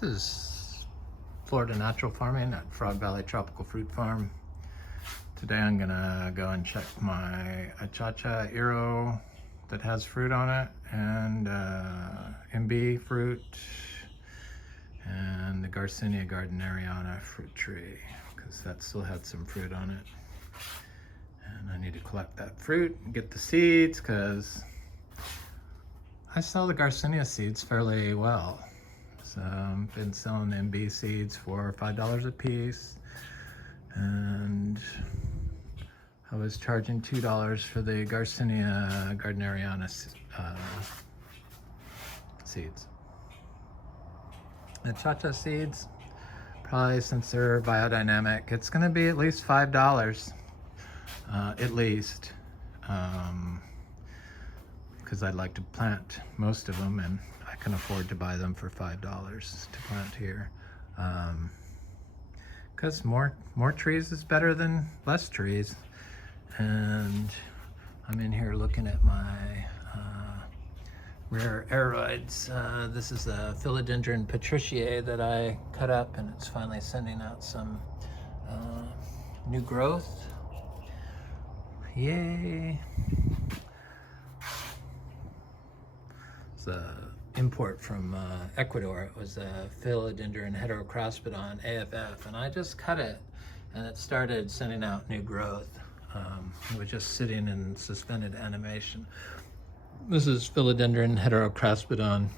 This is Florida Natural Farming at Frog Valley Tropical Fruit Farm. Today I'm gonna go and check my Achachairu that has fruit on it, and MB fruit, and the Garcinia gardneriana fruit tree, because that still had some fruit on it. And I need to collect that fruit and get the seeds, because I sell the Garcinia seeds fairly well. So I've been selling MB seeds for $5 a piece, and I was charging $2 for the Garcinia gardneriana seeds. The Achacha seeds, probably since they're biodynamic, it's going to be at least $5, at least, because I'd like to plant most of them, and I can afford to buy them for $5 to plant here. Because more trees is better than less trees. And I'm in here looking at my rare aroids. This is a philodendron patriciae that I cut up, and it's finally sending out some new growth. Yay! It's a import from Ecuador. It was a philodendron heterocrospidon AFF, and I just cut it, and it started sending out new growth. It was just sitting in suspended animation. This is philodendron heterocrospidon,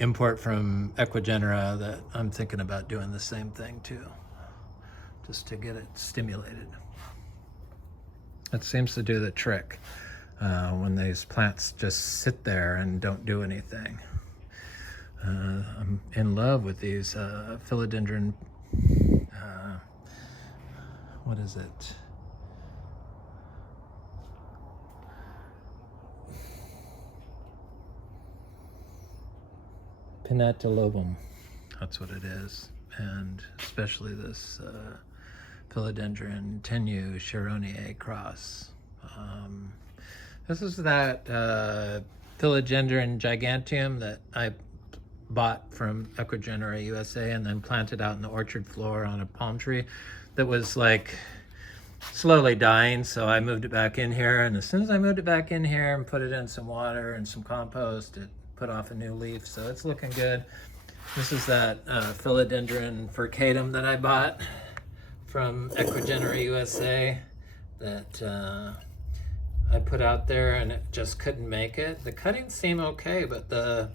import from Ecuador, that I'm thinking about doing the same thing too, just to get it stimulated. It seems to do the trick when these plants just sit there and don't do anything. I'm in love with these philodendron, what is it? Pinnatillobum, that's what it is. And especially this philodendron tenue Sharoniae cross. This is that philodendron giganteum that I bought from Ecuador, USA, and then planted out in the orchard floor on a palm tree that was like slowly dying. So I moved it back in here, and as soon as I moved it back in here and put it in some water and some compost, it put off a new leaf, so it's looking good. This is that philodendron furcatum that I bought from Ecuador, USA, that I put out there, and it just couldn't make it. The cuttings seem okay, but the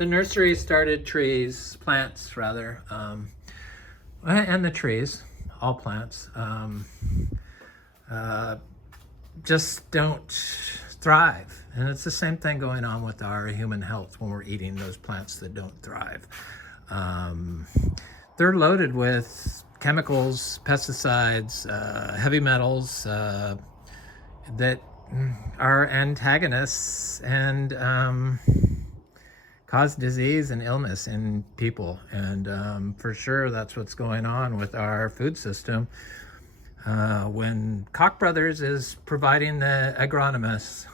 nursery started plants rather, and the trees, all plants, just don't thrive. And it's the same thing going on with our human health when we're eating those plants that don't thrive. They're loaded with chemicals, pesticides, heavy metals that are antagonists and cause disease and illness in people. And for sure, that's what's going on with our food system. When Koch Brothers is providing the agronomists,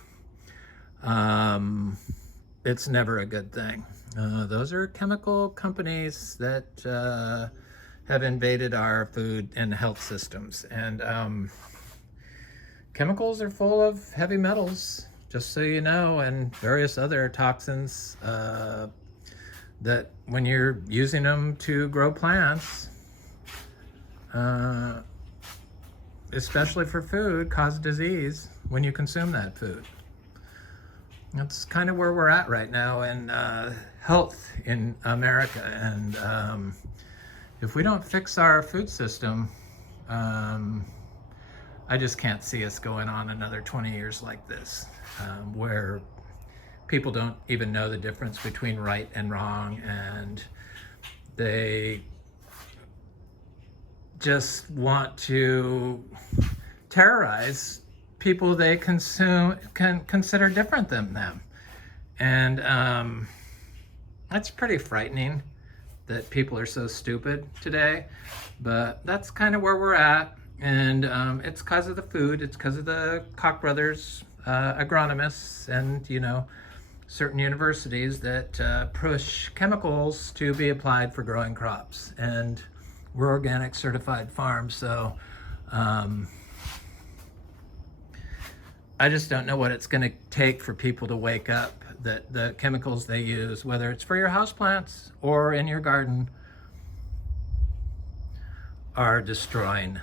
it's never a good thing. Those are chemical companies that have invaded our food and health systems. And chemicals are full of heavy metals, just so you know, and various other toxins that when you're using them to grow plants, especially for food, cause disease when you consume that food. That's kind of where we're at right now in health in America. And if we don't fix our food system, I just can't see us going on another 20 years like this, where people don't even know the difference between right and wrong, and they just want to terrorize people they can consider different than them. And that's pretty frightening that people are so stupid today, but that's kind of where we're at. And it's because of the food, it's because of the Koch brothers, agronomists, and certain universities that push chemicals to be applied for growing crops. And we're organic certified farms, so I just don't know what it's going to take for people to wake up that the chemicals they use, whether it's for your houseplants or in your garden, are destroying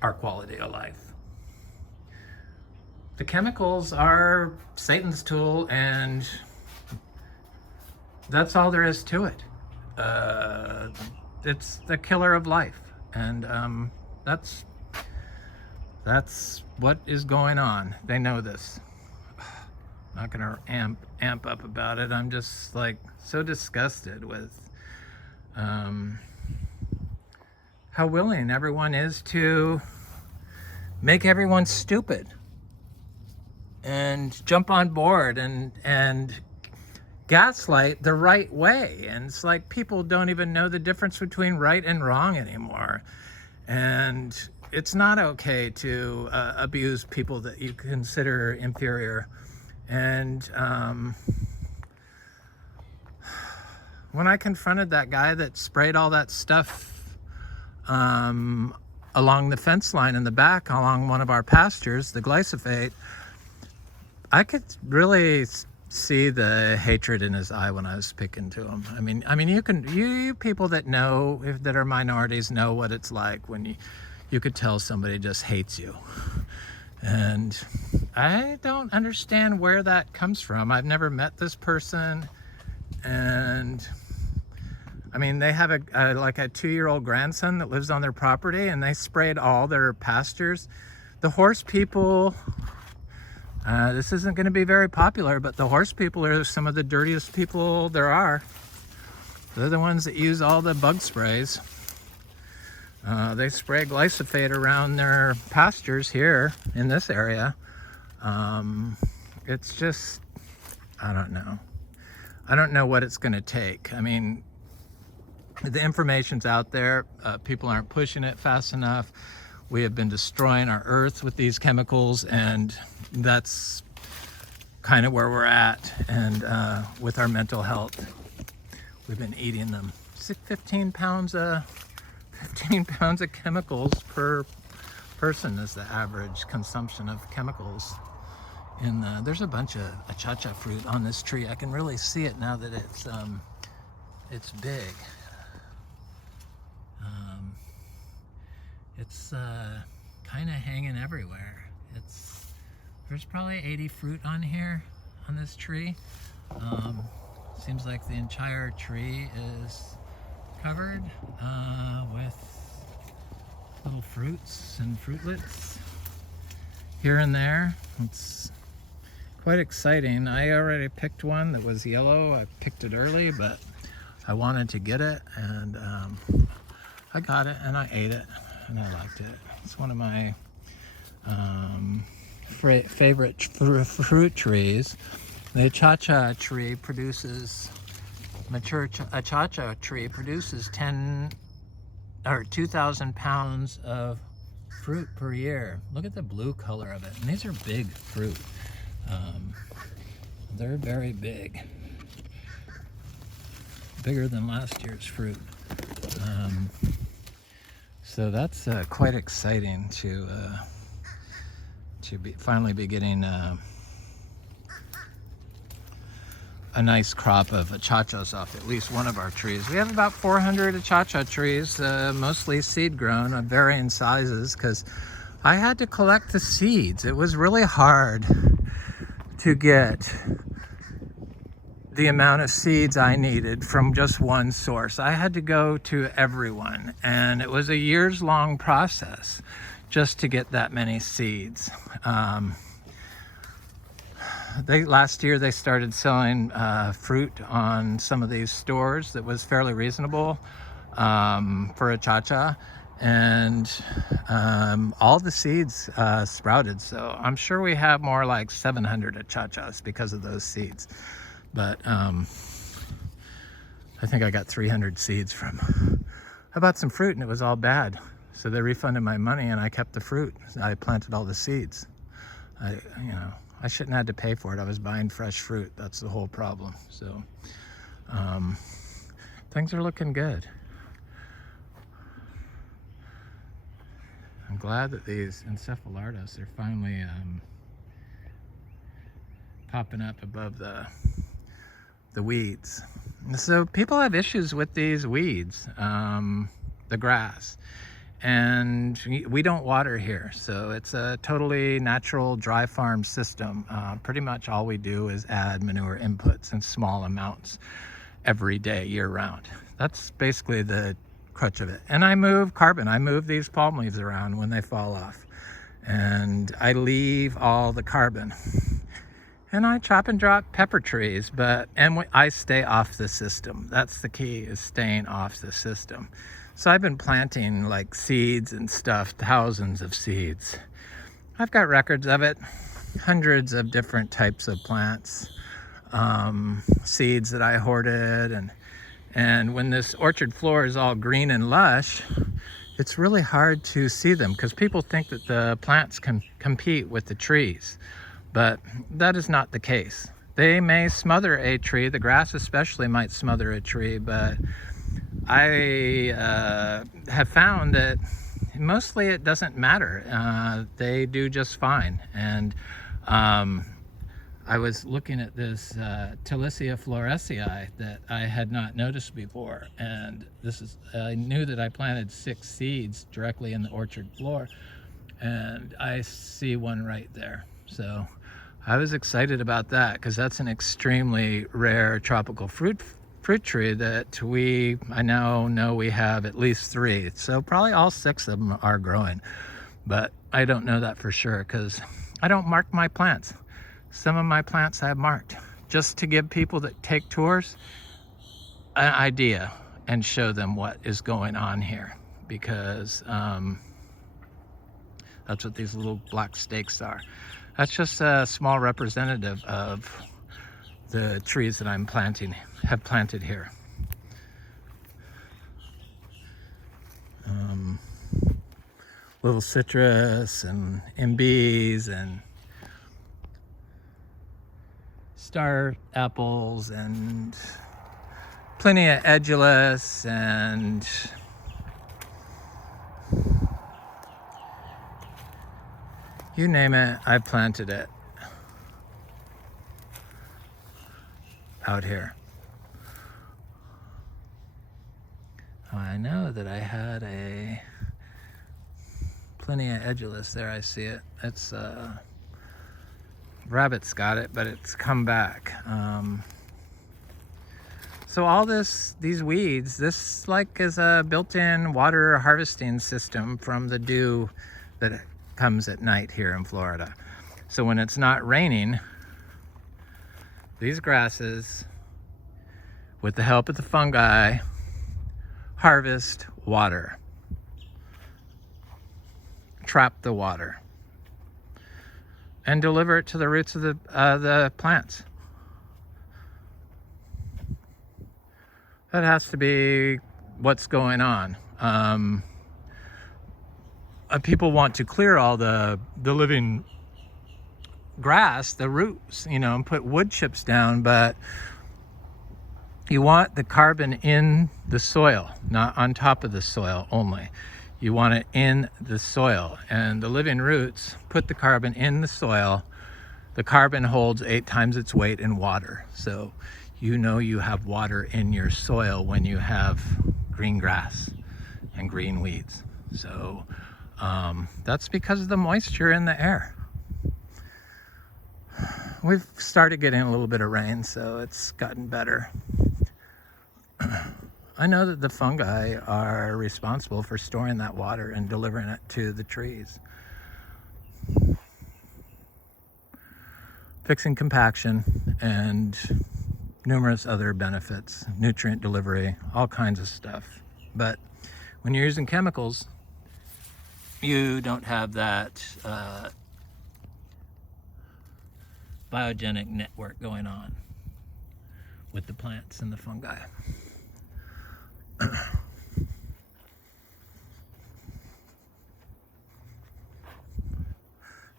our quality of life. The chemicals are Satan's tool, and that's all there is to it. It's the killer of life, and that's what is going on. They know this. I'm not gonna amp up about it. I'm just like so disgusted with how willing everyone is to make everyone stupid and jump on board and gaslight the right way. And it's like people don't even know the difference between right and wrong anymore. And it's not okay to abuse people that you consider inferior. And when I confronted that guy that sprayed all that stuff along the fence line in the back, along one of our pastures, the glyphosate, I could really see the hatred in his eye when I was speaking to him. I mean, you people that know, that are minorities, know what it's like when you could tell somebody just hates you. And I don't understand where that comes from. I've never met this person, and I mean, they have like a 2-year-old grandson that lives on their property, and they sprayed all their pastures. The horse people, this isn't going to be very popular, but the horse people are some of the dirtiest people there are. They're the ones that use all the bug sprays. They spray glyphosate around their pastures here in this area. It's just, I don't know. I don't know what it's going to take. I mean, the information's out there. People aren't pushing it fast enough. We have been destroying our earth with these chemicals, and that's kind of where we're at. And with our mental health, we've been eating them. 15 pounds of chemicals per person is the average consumption of chemicals. And there's a bunch of Achacha fruit on this tree. I can really see it now that it's big. It's kind of hanging everywhere. There's probably 80 fruit on here, on this tree. Seems like the entire tree is covered with little fruits and fruitlets here and there. It's quite exciting. I already picked one that was yellow. I picked it early, but I wanted to get it, and I got it and I ate it and I liked it. It's one of my favorite fruit trees. The Achacha tree produces, mature Achacha tree produces 2,000 pounds of fruit per year. Look at the blue color of it. And these are big fruit. They're very big. Bigger than last year's fruit. So that's quite exciting to finally be getting a nice crop of Achachas off at least one of our trees. We have about 400 Achacha trees, mostly seed grown of varying sizes, because I had to collect the seeds. It was really hard to get the amount of seeds I needed from just one source. I had to go to everyone, and it was a years-long process just to get that many seeds. Last year they started selling fruit on some of these stores that was fairly reasonable for Achacha, and all the seeds sprouted. So I'm sure we have more like 700 Achachas because of those seeds. But I think I got 300 seeds from. I bought some fruit and it was all bad. So they refunded my money and I kept the fruit. I planted all the seeds. I shouldn't have had to pay for it. I was buying fresh fruit. That's the whole problem. So things are looking good. I'm glad that these encephalitis are finally popping up above the weeds. So people have issues with these weeds, the grass, and we don't water here, so it's a totally natural dry farm system. Pretty much all we do is add manure inputs in small amounts every day, year round. That's basically the crutch of it. And I move carbon. I move these palm leaves around when they fall off, and I leave all the carbon. And I chop and drop pepper trees, and I stay off the system. That's the key, is staying off the system. So I've been planting like seeds and stuff, thousands of seeds. I've got records of it, hundreds of different types of plants, seeds that I hoarded. And when this orchard floor is all green and lush, it's really hard to see them because people think that the plants can compete with the trees. But that is not the case. They may smother a tree, the grass especially might smother a tree, but I have found that mostly it doesn't matter. They do just fine. And I was looking at this Tillandsia florescii that I had not noticed before. And I knew that I planted 6 seeds directly in the orchard floor, and I see one right there. So I was excited about that because that's an extremely rare tropical fruit tree that I now know we have at least 3. So probably all 6 of them are growing, but I don't know that for sure because I don't mark my plants. Some of my plants I have marked just to give people that take tours an idea and show them what is going on here, because that's what these little black stakes are. That's just a small representative of the trees that have planted here. Little citrus and MBs and star apples and plenty of edulous and you name it, I planted it out here. I know that I had plenty of edulous there. I see it. It's rabbits got it, but it's come back. So all these weeds, this is a built-in water harvesting system from the dew that comes at night here in Florida. So when it's not raining, these grasses, with the help of the fungi, harvest water, trap the water, and deliver it to the roots of the plants. That has to be what's going on. People want to clear all the living grass, the roots, and put wood chips down, but you want the carbon in the soil, not on top of the soil only. You want it in the soil, and the living roots put the carbon in the soil. The carbon holds 8 times its weight in water. So you have water in your soil when you have green grass and green weeds. So that's because of the moisture in the air. We've started getting a little bit of rain, so it's gotten better. I know that the fungi are responsible for storing that water and delivering it to the trees. Fixing compaction and numerous other benefits, nutrient delivery, all kinds of stuff. But when you're using chemicals, you don't have that biogenic network going on with the plants and the fungi.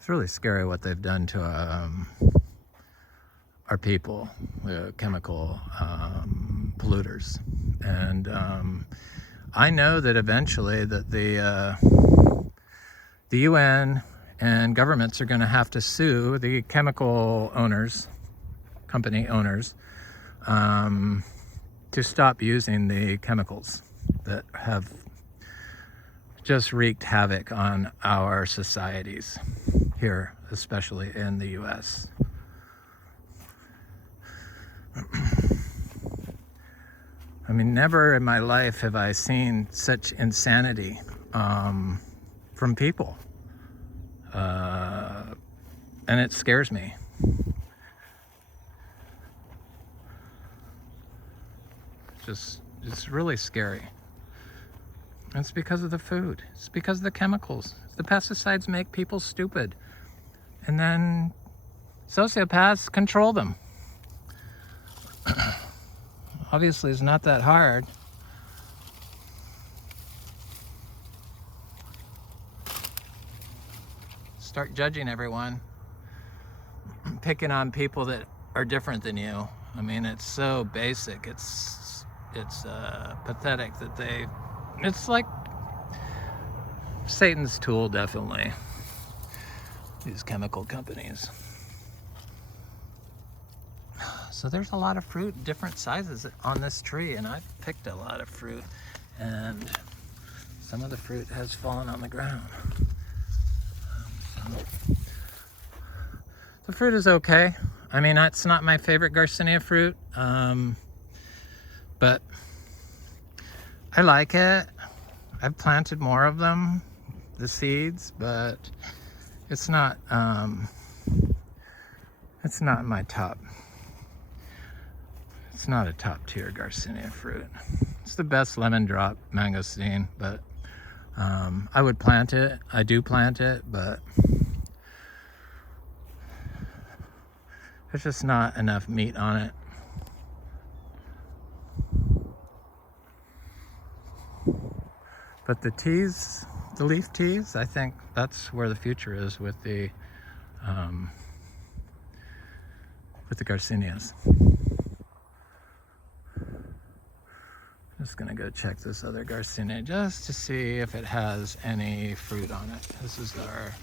It's really scary what they've done to our people, the chemical polluters. And I know that eventually that the UN and governments are going to have to sue the chemical owners, company owners, to stop using the chemicals that have just wreaked havoc on our societies here, especially in the US. I mean, never in my life have I seen such insanity from people. And it scares me. It's really scary. And it's because of the food. It's because of the chemicals. The pesticides make people stupid. And then sociopaths control them. Obviously, it's not that hard. Start judging everyone. Picking on people that are different than you. I mean, it's so basic. It's pathetic that it's like Satan's tool, definitely. These chemical companies. So there's a lot of fruit, different sizes on this tree, and I've picked a lot of fruit, and some of the fruit has fallen on the ground. So the fruit is okay. I mean, it's not my favorite Garcinia fruit, but I like it. I've planted more of them, the seeds, but it's not my top. It's not a top tier Garcinia fruit. It's the best lemon drop mangosteen, but I would plant it. I do plant it, but there's just not enough meat on it. But the teas, the leaf teas, I think that's where the future is with the Garcinias. Just gonna go check this other Garcinia just to see if it has any fruit on it. This is our,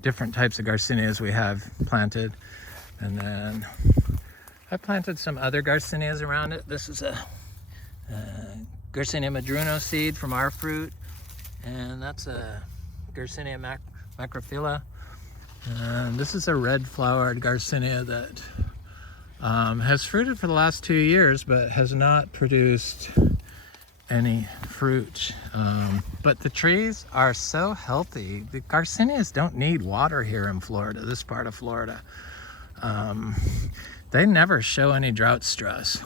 different types of Garcinias we have planted. And then I planted some other Garcinias around it. This is a Garcinia madruno seed from our fruit. And that's a Garcinia macrophylla. And this is a red flowered Garcinia that has fruited for the last 2 years, but has not produced any fruit. But the trees are so healthy. The Garcinias don't need water here in Florida, this part of Florida. They never show any drought stress.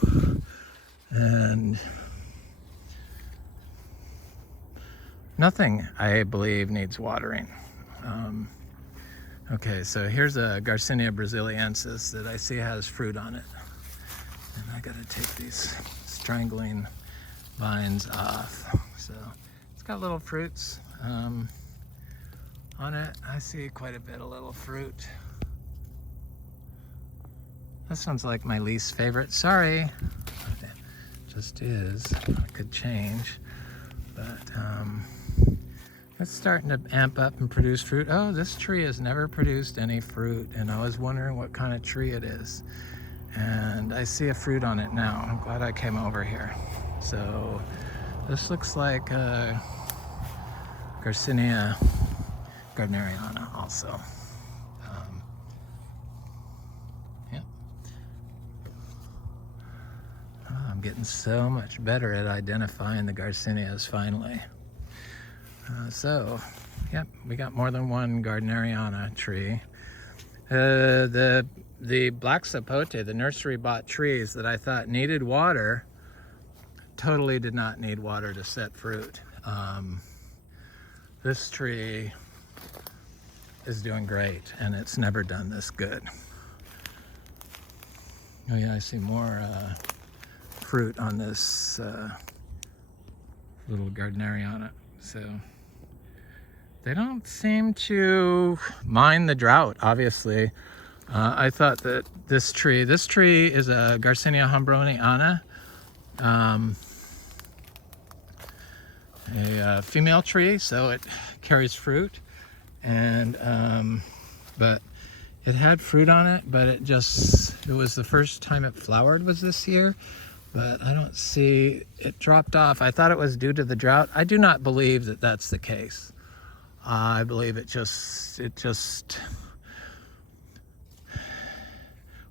And nothing, I believe, needs watering. Okay, so here's a Garcinia brasiliensis that I see has fruit on it. And I gotta take these strangling vines off. So it's got little fruits on it. I see quite a bit of little fruit. That sounds like my least favorite. Sorry. It just is. It could change. But it's starting to amp up and produce fruit. Oh, this tree has never produced any fruit, and I was wondering what kind of tree it is. And I see a fruit on it now. I'm glad I came over here. So this looks like Garcinia gardneriana also. Yep. Oh, I'm getting so much better at identifying the Garcinias finally. Yep, we got more than one gardneriana tree. The black sapote, the nursery bought trees that I thought needed water, totally did not need water to set fruit. This tree is doing great, and it's never done this good. Oh yeah, I see more fruit on this little gardneriana. So They don't seem to mind the drought, obviously. I thought that this tree is a Garcinia gardneriana, a female tree, so it carries fruit, and but it had fruit on it, but it was the first time it flowered was this year, but I don't see it dropped off. I thought it was due to the drought. I do not believe that that's the case. I believe it just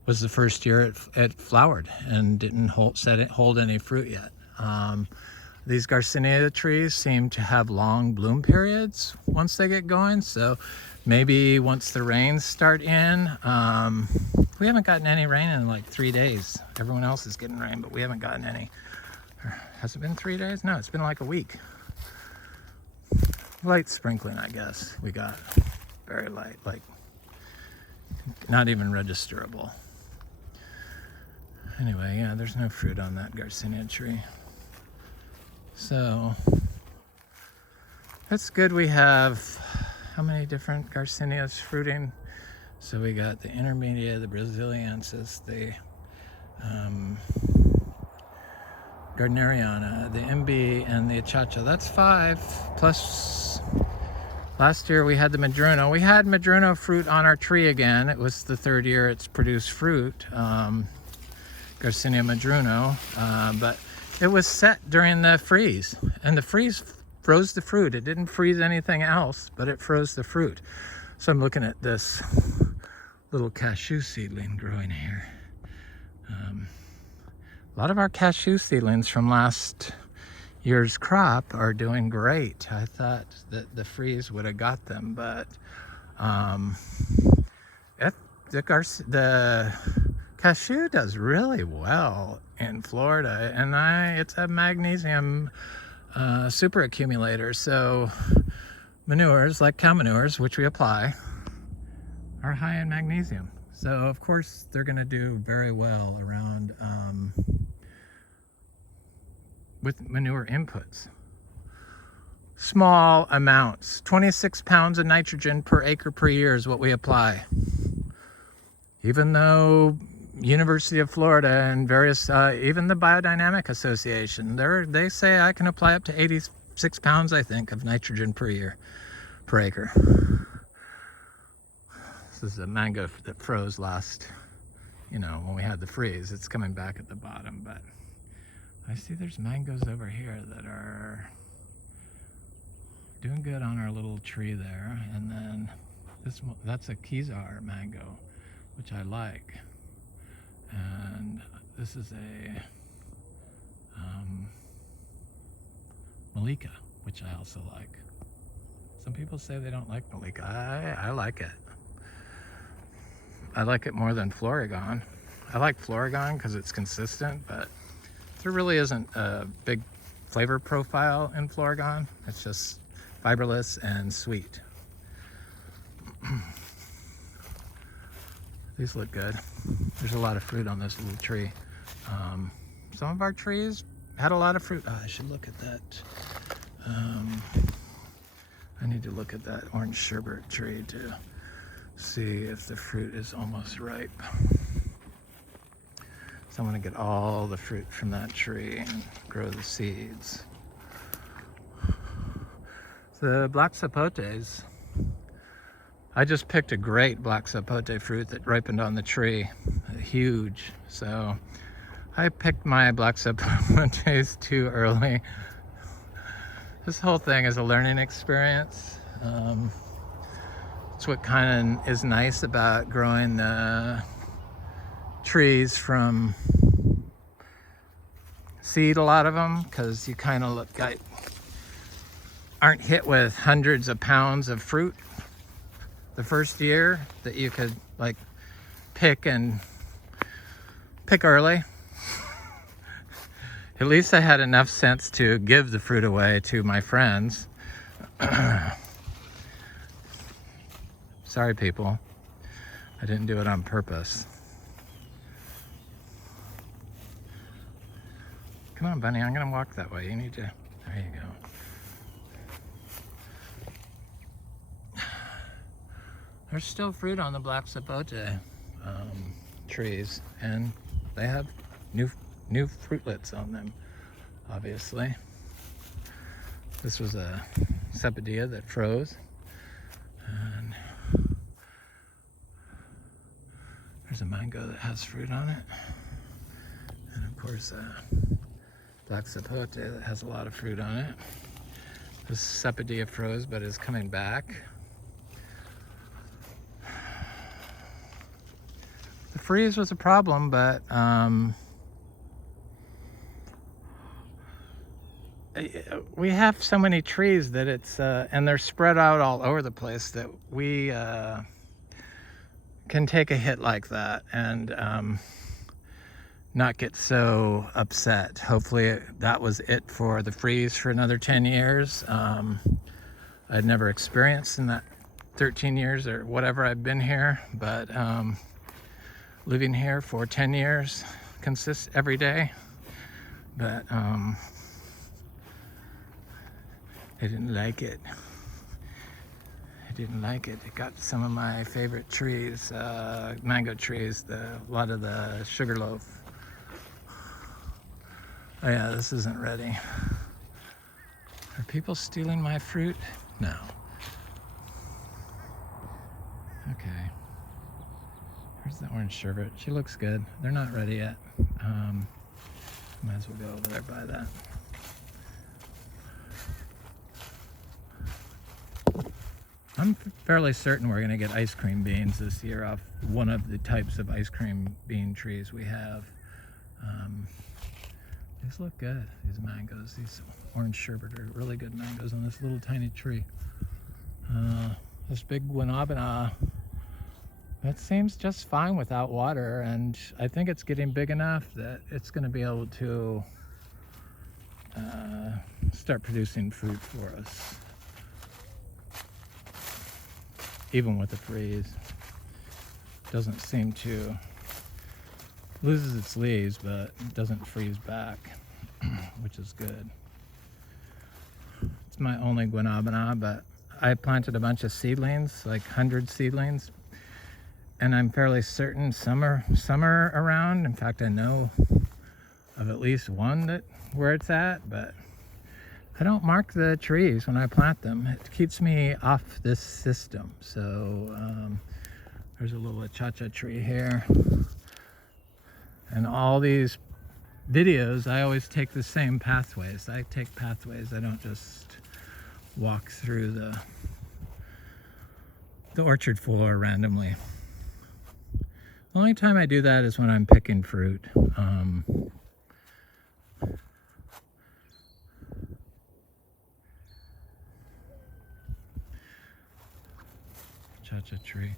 was the first year it flowered and didn't hold any fruit yet. These Garcinia trees seem to have long bloom periods once they get going, so maybe once the rains start in, we haven't gotten any rain in like 3 days. Everyone else is getting rain, but we haven't gotten any. Has it been 3 days? No, it's been like a week. Light sprinkling, I guess. We got very light, like not even registerable. Anyway, yeah, there's no fruit on that Garcinia tree. So that's good. We have how many different Garcinias fruiting? So we got the intermedia, the brasiliensis, the gardneriana, the MB, and the Achacha. That's 5. Plus, last year we had the madruno. We had madruno fruit on our tree again. It was the 3rd year it's produced fruit, Garcinia madruno, but it was set during the freeze, and the freeze froze the fruit. It didn't freeze anything else, but it froze the fruit. So I'm looking at this little cashew seedling growing here. A lot of our cashew seedlings from last year's crop are doing great. I thought that the freeze would have got them, but the cashew does really well in Florida, and it's a magnesium super accumulator. So manures like cow manures, which we apply, are high in magnesium. So of course they're going to do very well around with manure inputs. Small amounts, 26 pounds of nitrogen per acre per year is what we apply. Even though University of Florida and various, even the Biodynamic Association, they say I can apply up to 86 pounds, I think, of nitrogen per year, per acre. This is a mango that froze last, when we had the freeze. It's coming back at the bottom, but I see there's mangoes over here that are doing good on our little tree there. And then that's a Kizar mango, which I like. And this is a Malika, which I also like. Some people say they don't like Malika. I like it. I like it more than Florigon. I like Florigon because it's consistent, but there really isn't a big flavor profile in Florigon. It's just fiberless and sweet. These look good. There's a lot of fruit on this little tree. Some of our trees had a lot of fruit. I should look at that. I need to look at that orange sherbet tree to see if the fruit is almost ripe. So I'm going to get all the fruit from that tree and grow the seeds. The black sapotes, I just picked a great black sapote fruit that ripened on the tree, huge. So I picked my black sapotes too early. This whole thing is a learning experience. It's what kind of is nice about growing the trees from seed, a lot of them, because you kind of aren't hit with hundreds of pounds of fruit the first year that you could pick early. At least I had enough sense to give the fruit away to my friends. Sorry, people. I didn't do it on purpose. Come on, Bunny, I'm gonna walk that way. You need to, there you go. There's still fruit on the black sapote trees, and they have new fruitlets on them, obviously. This was a sapodilla that froze, and there's a mango that has fruit on it, and of course black sapote that has a lot of fruit on it. This sapodilla froze but is coming back. The freeze was a problem, but we have so many trees that it's and they're spread out all over the place that we can take a hit like that and not get so upset. Hopefully that was it for the freeze for another 10 years. I'd never experienced in that 13 years or whatever I've been here, but living here for 10 years every day, but I didn't like it. I didn't like it. It got some of my favorite trees, mango trees, a lot of the sugarloaf. Oh yeah, this isn't ready. Are people stealing my fruit? No. Okay. Here's the orange sherbet. She looks good. They're not ready yet. Might as well go over there by that. I'm fairly certain we're going to get ice cream beans this year off one of the types of ice cream bean trees we have. These look good, these mangoes. These orange sherbet are really good mangoes on this little tiny tree. This big guanabana, that seems just fine without water, and I think it's getting big enough that it's going to be able to start producing fruit for us, even with the freeze. Doesn't seem to, loses its leaves, but it doesn't freeze back, which is good. It's my only guanabana, but I planted a bunch of seedlings, like 100 seedlings, and I'm fairly certain some are around. In fact, I know of at least one where it's at, but I don't mark the trees when I plant them. It keeps me off this system. So there's a little Achacha tree here. And all these videos, I always take the same pathways. I take pathways. I don't just walk through the orchard floor randomly. The only time I do that is when I'm picking fruit. Achacha tree.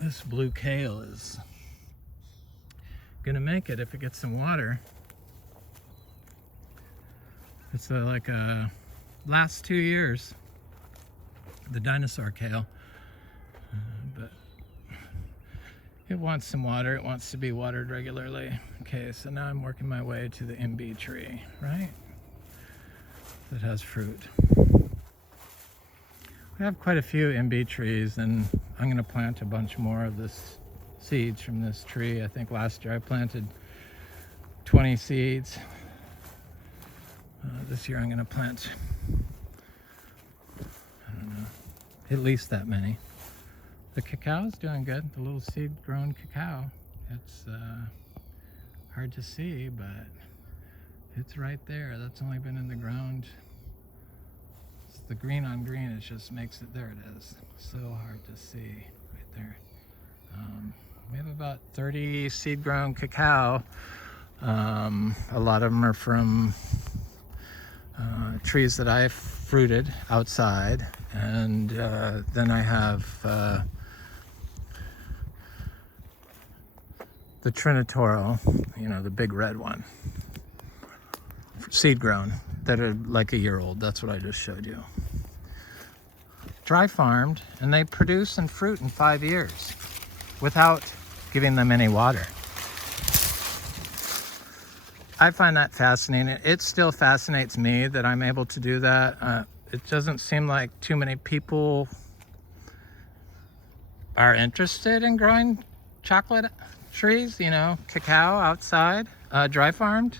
This blue kale is gonna make it if it gets some water. It's like last 2 years, the dinosaur kale, but it wants some water. It wants to be watered regularly. Okay, so now I'm working my way to the MB tree, right? That has fruit. We have quite a few MB trees, and I'm gonna plant a bunch more of this seeds from this tree. I think last year I planted 20 seeds. This year I'm going to plant, I don't know, at least that many. The cacao is doing good, the little seed grown cacao. It's hard to see, but it's right there. That's only been in the ground. It's the green on green, it just makes it, there it is. So hard to see right there. We have about 30 seed-grown cacao. A lot of them are from trees that I've fruited outside, and then I have the Trinitoral, you know, the big red one, seed-grown, that are like a year old. That's what I just showed you. Dry farmed, and they produce and fruit in 5 years without giving them any water. I find that fascinating. It still fascinates me that I'm able to do that. It doesn't seem like too many people are interested in growing chocolate trees, you know, cacao outside, dry farmed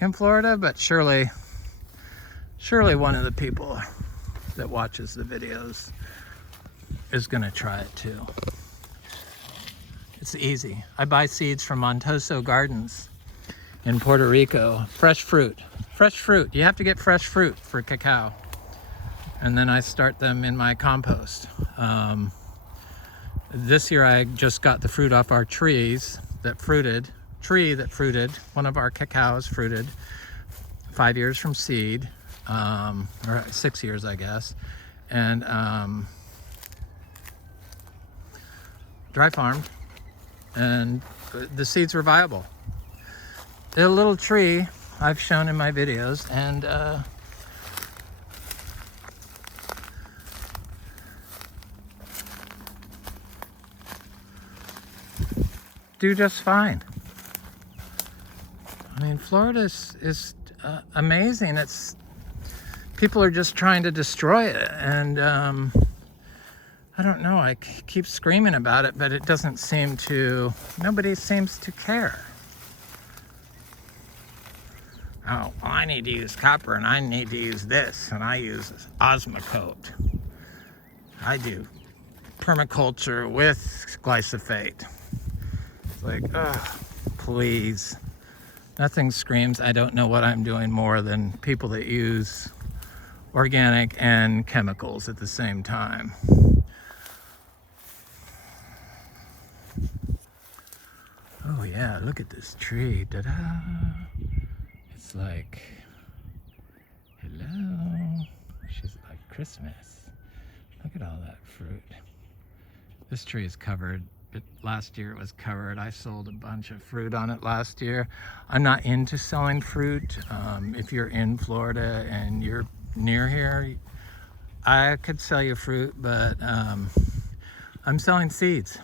in Florida, but surely one of the people that watches the videos is gonna try it too. It's easy. I buy seeds from Montoso Gardens in Puerto Rico. Fresh fruit. Fresh fruit. You have to get fresh fruit for cacao. And then I start them in my compost. This year I just got the fruit off our trees that fruited. One of our cacaos fruited 5 years from seed, or 6 years, I guess. And dry farmed. And the seeds were viable. They're a little tree I've shown in my videos, and do just fine. I mean, Florida is amazing. People are just trying to destroy it, and I don't know, I keep screaming about it, but it doesn't seem to, nobody seems to care. Oh, well, I need to use copper, and I need to use this, and I use Osmocote. I do permaculture with glyphosate. It's like, oh, please. Nothing screams, I don't know what I'm doing more than people that use organic and chemicals at the same time. Oh yeah, look at this tree. Ta-da! It's like, hello. She's like Christmas. Look at all that fruit. This tree is covered. Last year it was covered. I sold a bunch of fruit on it last year. I'm not into selling fruit. If you're in Florida and you're near here, I could sell you fruit, but I'm selling seeds.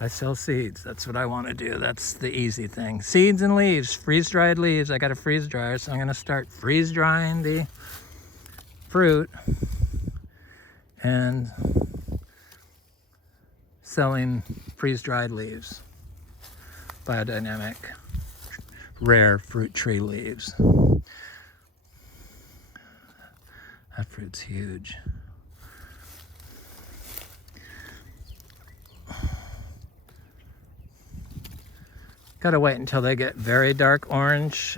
I sell seeds. That's what I want to do. That's the easy thing. Seeds and leaves, freeze-dried leaves. I got a freeze dryer, so I'm going to start freeze drying the fruit and selling freeze-dried leaves. Biodynamic, rare fruit tree leaves. That fruit's huge. Gotta wait until they get very dark orange.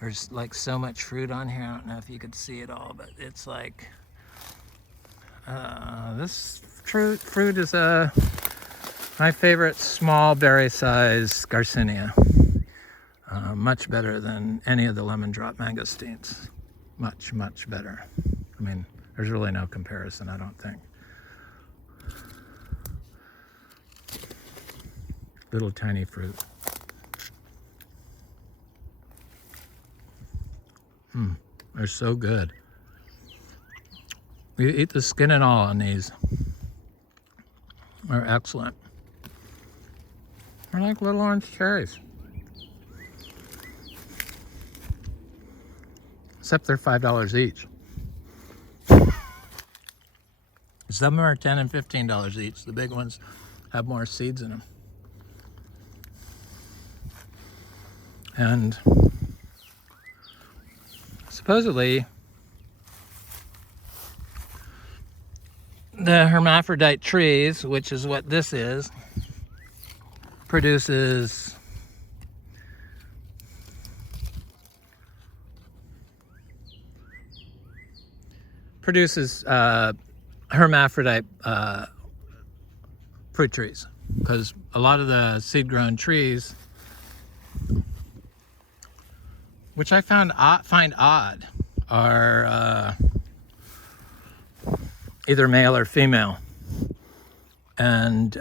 There's like so much fruit on here. I don't know if you could see it all, but it's like this fruit is my favorite small berry size Garcinia. Much better than any of the lemon drop mangosteens. Much better. I mean, there's really no comparison, I don't think. Little tiny fruit. They're so good. You eat the skin and all on these. They're excellent. They're like little orange cherries. Except they're $5 each. Some are $10 and $15 each. The big ones have more seeds in them. And supposedly the hermaphrodite trees, which is what this is, produces hermaphrodite fruit trees, because a lot of the seed-grown trees, which I find odd, are either male or female, and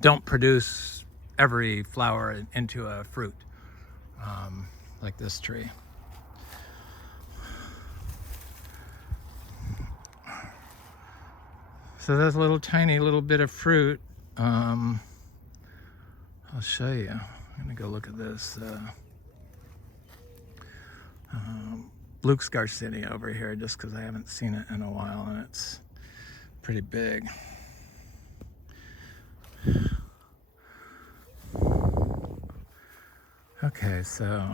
don't produce every flower into a fruit, like this tree. So there's a little tiny little bit of fruit. I'll show you. I'm gonna go look at this. Luke's Garcinia over here just because I haven't seen it in a while and it's pretty big. Okay, so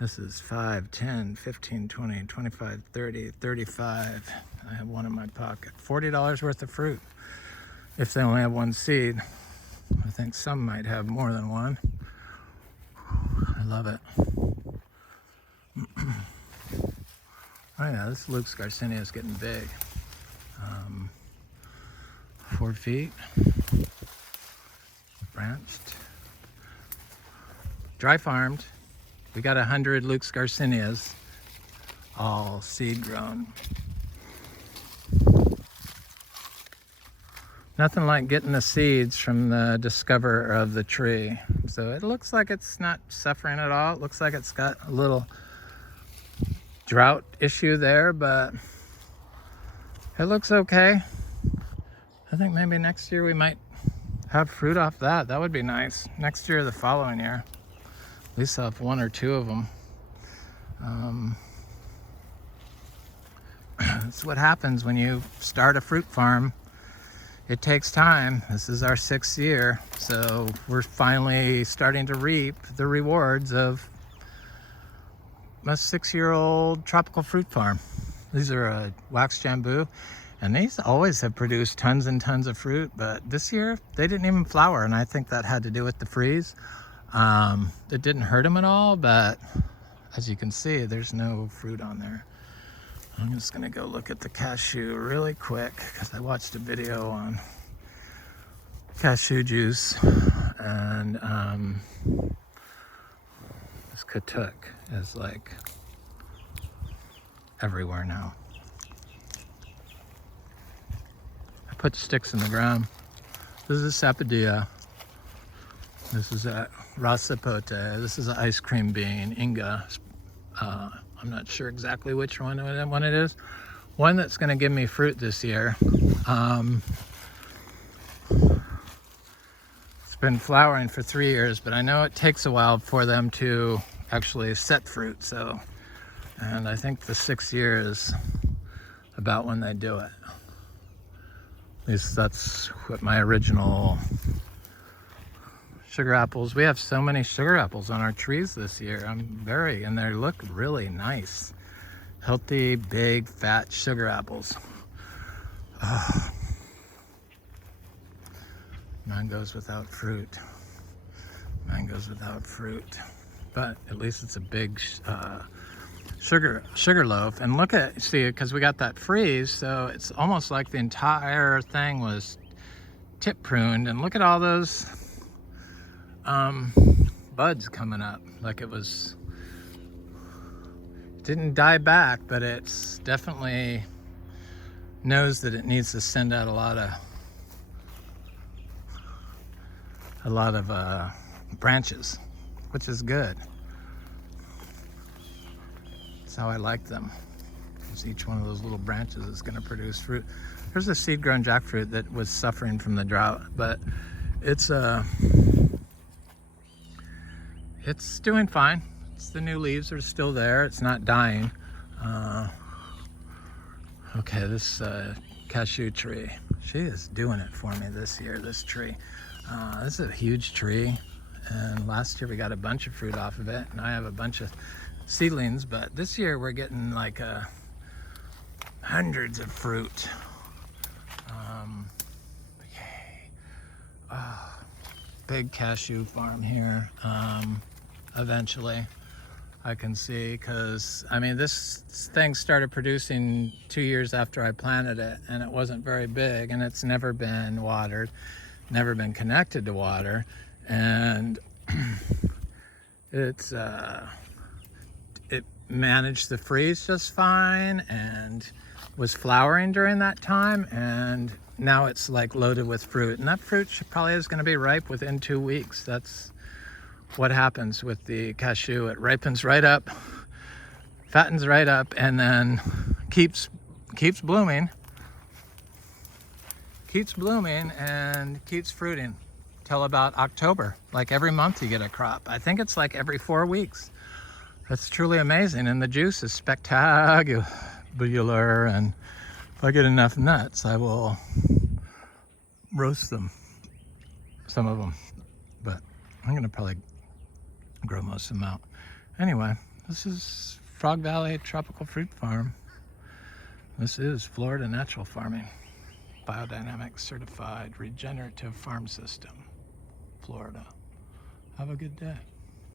this is 5, 10, 15, 20, 25, 30, 35. I have one in my pocket. $40 worth of fruit if they only have one seed. I think some might have more than one. I love it. Oh yeah, this Luke's Garcinia is getting big. 4 feet. Branched. Dry farmed. We got 100 Luke's Garcinias, all seed grown. Nothing like getting the seeds from the discoverer of the tree. So it looks like it's not suffering at all. It looks like it's got a little drought issue there, but it looks okay. I think maybe next year we might have fruit off that. That would be nice. Next year or the following year. At least I'll have 1 or 2 of them. That's what happens when you start a fruit farm. It takes time. This is our 6th year, so we're finally starting to reap the rewards of a 6-year-old tropical fruit farm. These are wax jambu, and these always have produced tons and tons of fruit, but this year they didn't even flower, and I think that had to do with the freeze. It didn't hurt them at all, but as you can see, there's no fruit on there. I'm just gonna go look at the cashew really quick because I watched a video on cashew juice, and this katuk is like everywhere now. I put sticks in the ground. This is a sapadilla. This is a rasapote. This is an ice cream bean, Inga. I'm not sure exactly which one it is. One that's going to give me fruit this year. It's been flowering for 3 years, but I know it takes a while for them to actually set fruit. So, and I think the 6th year is about when they do it. At least that's what my original sugar apples. We have so many sugar apples on our trees this year. And they look really nice. Healthy, big, fat sugar apples. Oh. Mangoes without fruit. Mangoes without fruit. But at least it's a big sugar loaf. And look at, see, because we got that freeze, so it's almost like the entire thing was tip pruned. And look at all those buds coming up. Like it didn't die back, but it's definitely knows that it needs to send out a lot of branches, which is good. That's how I like them. Because each one of those little branches is going to produce fruit. There's a seed-grown jackfruit that was suffering from the drought, but it's doing fine. The new leaves are still there. It's not dying. Okay, this cashew tree. She is doing it for me this year, this tree. This is a huge tree. And last year we got a bunch of fruit off of it. And I have a bunch of seedlings. But this year we're getting like hundreds of fruit. Okay. Oh, big cashew farm here. Eventually I can see, because I mean this thing started producing 2 years after I planted it, and it wasn't very big, and it's never been watered, never been connected to water, and it managed the freeze just fine and was flowering during that time, and now it's like loaded with fruit, and that fruit probably is going to be ripe within 2 weeks. That's what happens with the cashew. It ripens right up, fattens right up, and then keeps blooming and keeps fruiting till about October. Like every month you get a crop. I think it's like every 4 weeks. That's truly amazing, and the juice is spectacular. And if I get enough nuts, I will roast them, some of them. But I'm gonna probably grow most of them out. Anyway, this is Frog Valley Tropical Fruit Farm. This is Florida Natural Farming, Biodynamic Certified Regenerative Farm System, Florida. Have a good day.